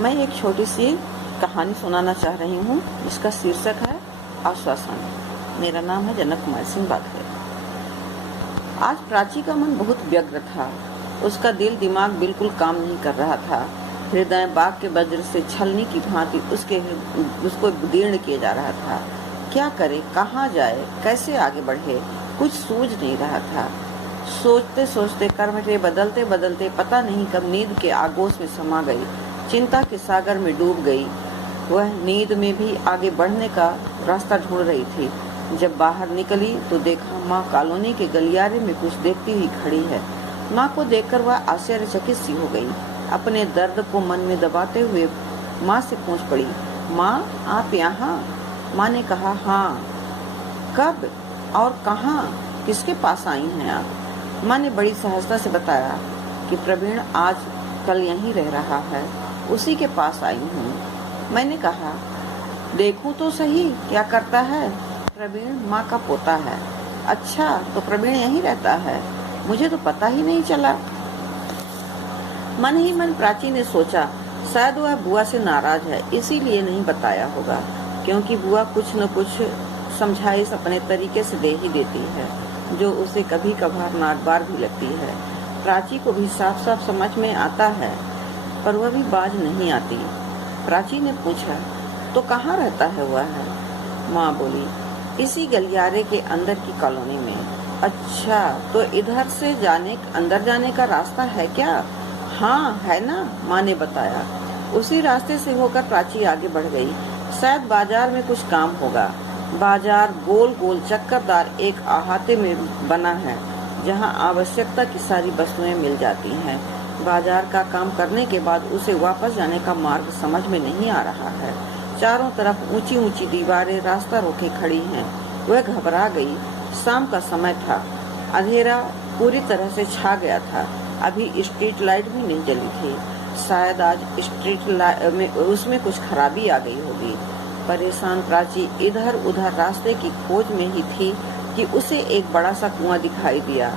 मैं एक छोटी सी कहानी सुनाना चाह रही हूँ जिसका शीर्षक है आश्वासन। मेरा नाम है जनक कुमार सिंह बाघेल। आज प्राची का मन बहुत व्यग्र था। उसका दिल दिमाग बिल्कुल काम नहीं कर रहा था। हृदय बाघ के वज्र से छलनी की भांति उसको दीर्ण किया जा रहा था। क्या करे, कहाँ जाए, कैसे आगे बढ़े, कुछ सूझ नहीं रहा था। सोचते सोचते करवटें बदलते बदलते पता नहीं कब नींद के आगोश में समा गई, चिंता के सागर में डूब गई। वह नींद में भी आगे बढ़ने का रास्ता ढूंढ रही थी। जब बाहर निकली तो देखा माँ कॉलोनी के गलियारे में कुछ देखती हुई खड़ी है। माँ को देखकर वह आश्चर्यचकित सी हो गई। अपने दर्द को मन में दबाते हुए माँ से पूछ पड़ी, माँ आप यहाँ? माँ ने कहा, हाँ। कब और कहाँ, किसके पास आई हैं आप? माँ ने बड़ी सहजता से बताया कि प्रवीण आज कल यहीं रह रहा है, उसी के पास आई हूँ। मैंने कहा, देखूं तो सही क्या करता है। प्रवीण माँ का पोता है। अच्छा, तो प्रवीण यहीं रहता है, मुझे तो पता ही नहीं चला। मन ही मन प्राची ने सोचा, शायद वह बुआ से नाराज है, इसीलिए नहीं बताया होगा, क्योंकि बुआ कुछ न कुछ समझाइश अपने तरीके से दे ही देती है, जो उसे कभी कभार नागवार भी लगती है। प्राची को भी साफ साफ समझ में आता है, पर वह भी बाज नहीं आती। प्राची ने पूछा, तो कहाँ रहता है वह? माँ बोली, इसी गलियारे के अंदर की कॉलोनी में। अच्छा, तो इधर से अंदर जाने का रास्ता है क्या? हाँ है ना, माँ ने बताया। उसी रास्ते से होकर प्राची आगे बढ़ गई। शायद बाजार में कुछ काम होगा। बाजार गोल गोल चक्करदार एक अहाते में बना है, जहाँ आवश्यकता की सारी वस्तुएं मिल जाती हैं। बाजार का काम करने के बाद उसे वापस जाने का मार्ग समझ में नहीं आ रहा है। चारों तरफ ऊंची ऊंची दीवारें रास्ता रोके खड़ी हैं। वह घबरा गई। शाम का समय था, अंधेरा पूरी तरह से छा गया था। अभी स्ट्रीट लाइट भी नहीं जली थी। शायद आज स्ट्रीट लाइट में उसमें कुछ खराबी आ गई होगी। परेशान प्राची इधर उधर रास्ते की खोज में ही थी कि उसे एक बड़ा सा कुआं दिखाई दिया।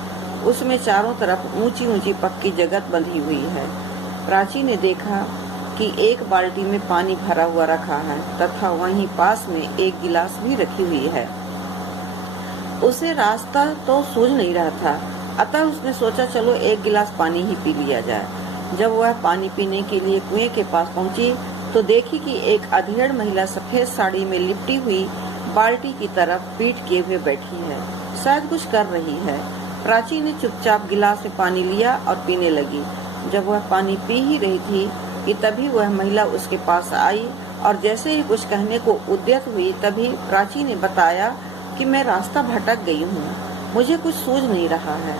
उसमें चारों तरफ ऊंची ऊंची पक्की जगत बंधी हुई है। प्राची ने देखा कि एक बाल्टी में पानी भरा हुआ रखा है तथा वहीं पास में एक गिलास भी रखी हुई है। उसे रास्ता तो सूझ नहीं रहा था, अतः उसने सोचा चलो एक गिलास पानी ही पी लिया जाए। जब वह पानी पीने के लिए कुएं के पास पहुंची तो देखी कि एक अधेड़ महिला सफेद साड़ी में लिपटी हुई बाल्टी की तरफ पीठ किए हुए बैठी है, शायद कुछ कर रही है। प्राची ने चुपचाप गिलास से पानी लिया और पीने लगी। जब वह पानी पी ही रही थी कि तभी वह महिला उसके पास आई और जैसे ही कुछ कहने को उद्यत हुई तभी प्राची ने बताया कि मैं रास्ता भटक गई हूँ, मुझे कुछ सूझ नहीं रहा है।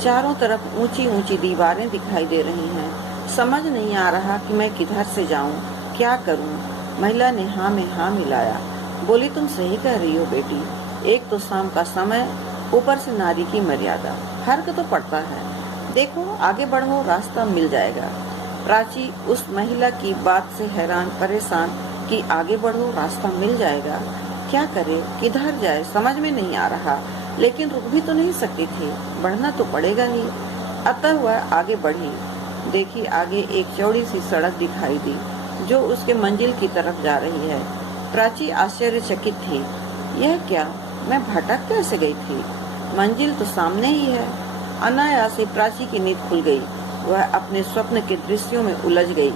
चारों तरफ ऊंची ऊंची दीवारें दिखाई दे रही हैं, समझ नहीं आ रहा कि मैं किधर से जाऊँ, क्या करूँ। महिला ने हाँ में हाँ मिलाया। बोली, तुम सही कह रही हो बेटी, एक तो शाम का समय, ऊपर से नारी की मर्यादा, फर्क तो पड़ता है। देखो आगे बढ़ो, रास्ता मिल जाएगा। प्राची उस महिला की बात से हैरान परेशान कि आगे बढ़ो रास्ता मिल जाएगा, क्या करे, किधर जाए, समझ में नहीं आ रहा। लेकिन रुक भी तो नहीं सकती थी, बढ़ना तो पड़ेगा ही। अतः वह आगे बढ़ी। देखी आगे एक चौड़ी सी सड़क दिखाई दी जो उसके मंजिल की तरफ जा रही है। प्राची आश्चर्यचकित थी, यह क्या, मैं भटक कैसे गई थी, मंजिल तो सामने ही है। अनायास ही प्राची की नींद खुल गई। वह अपने स्वप्न के दृश्यों में उलझ गई।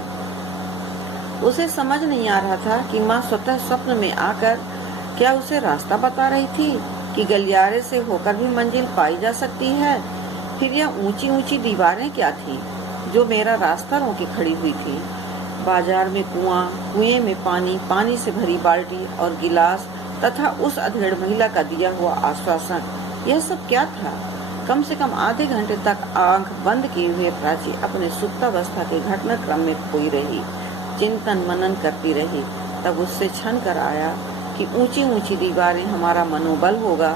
उसे समझ नहीं आ रहा था कि माँ स्वतः स्वप्न में आकर क्या उसे रास्ता बता रही थी कि गलियारे से होकर भी मंजिल पाई जा सकती है। फिर यह ऊंची ऊंची दीवारें क्या थी जो मेरा रास्ता रोके खड़ी हुई थी। बाजार में कुआं, कुएं में पानी, पानी से भरी बाल्टी और गिलास तथा उस अधेड़ महिला का दिया हुआ आश्वासन, यह सब क्या था। कम से कम आधे घंटे तक आंख बंद किए हुए प्राची अपने सुप्तावस्था के घटनाक्रम में खोई रही, चिंतन मनन करती रही। तब उससे छन कर आया कि ऊंची ऊंची दीवारें हमारा मनोबल होगा,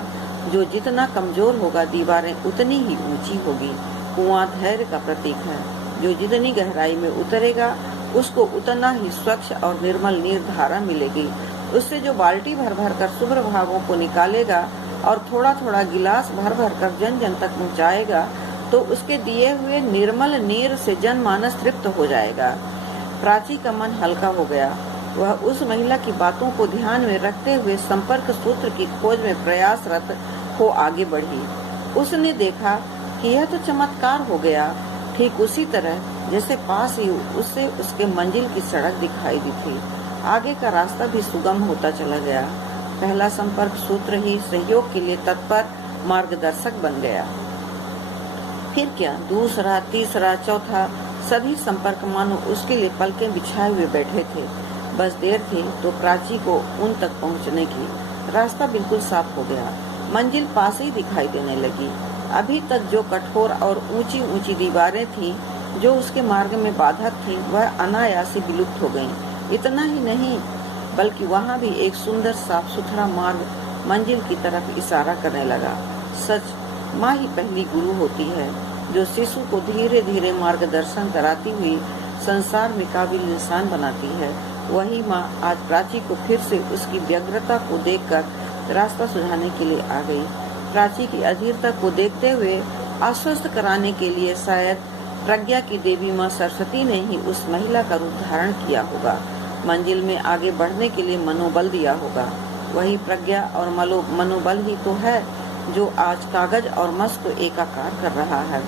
जो जितना कमजोर होगा दीवारें उतनी ही ऊंची होगी। कुआं धैर्य का प्रतीक है, जो जितनी गहराई में उतरेगा उसको उतना ही स्वच्छ और निर्मल नीर धारा मिलेगी। उससे जो बाल्टी भर भर कर शुभ्र भागों को निकालेगा और थोड़ा थोड़ा गिलास भर भर कर जन जन तक पहुँचाएगा, तो उसके दिए हुए निर्मल नीर से जनमानस तृप्त हो जाएगा। प्राची का मन हल्का हो गया। वह उस महिला की बातों को ध्यान में रखते हुए संपर्क सूत्र की खोज में प्रयासरत हो आगे बढ़ी। उसने देखा कि यह तो चमत्कार हो गया, ठीक उसी तरह जैसे पास ही उससे उसके मंजिल की सड़क दिखाई दी थी। आगे का रास्ता भी सुगम होता चला गया। पहला संपर्क सूत्र ही सहयोग के लिए तत्पर मार्गदर्शक बन गया। फिर क्या दूसरा, तीसरा, चौथा, सभी संपर्क मानो उसके लिए पलकें बिछाए हुए बैठे थे। बस देर थी तो प्राची को उन तक पहुंचने की। रास्ता बिल्कुल साफ हो गया, मंजिल पास ही दिखाई देने लगी। अभी तक जो कठोर और ऊंची ऊंची दीवारें थीं, जो उसके मार्ग में बाधक थीं, वह अनायास ही विलुप्त हो गईं। इतना ही नहीं, बल्कि वहां भी एक सुंदर साफ सुथरा मार्ग मंजिल की तरफ इशारा करने लगा। सच, माँ ही पहली गुरु होती है, जो शिशु को धीरे धीरे मार्गदर्शन कराती हुई संसार में काबिल इंसान बनाती है। वही माँ आज प्राची को फिर से उसकी व्यग्रता को देखकर रास्ता सुझाने के लिए आ गई। प्राची की अधीरता को देखते हुए आश्वस्त कराने के लिए शायद प्रज्ञा की देवी माँ सरस्वती ने ही उस महिला का रूप धारण किया होगा, मंजिल में आगे बढ़ने के लिए मनोबल दिया होगा। वही प्रज्ञा और मनोबल ही तो है जो आज कागज और मस को एकाकार कर रहा है,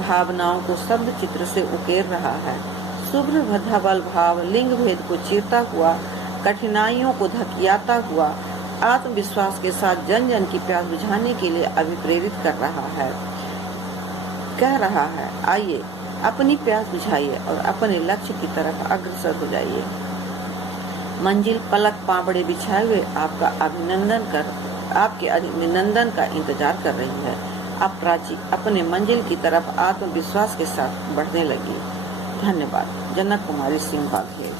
भावनाओं को शब्द चित्र से उकेर रहा है, शुभ्र धवल भाव लिंग भेद को चीरता हुआ, कठिनाइयों को धकियाता हुआ, आत्मविश्वास के साथ जन जन की प्यास बुझाने के लिए अभिप्रेरित कर रहा है। कह रहा है, आइए अपनी प्यास बुझाइए और अपने लक्ष्य की तरफ अग्रसर हो जाइए। मंजिल पलक पांवड़े बिछाए हुए आपके अभिनंदन का इंतजार कर रही है। अब प्राची अपने मंजिल की तरफ आत्मविश्वास के साथ बढ़ने लगी। धन्यवाद। जनक कुमारी सिंह बाघेल।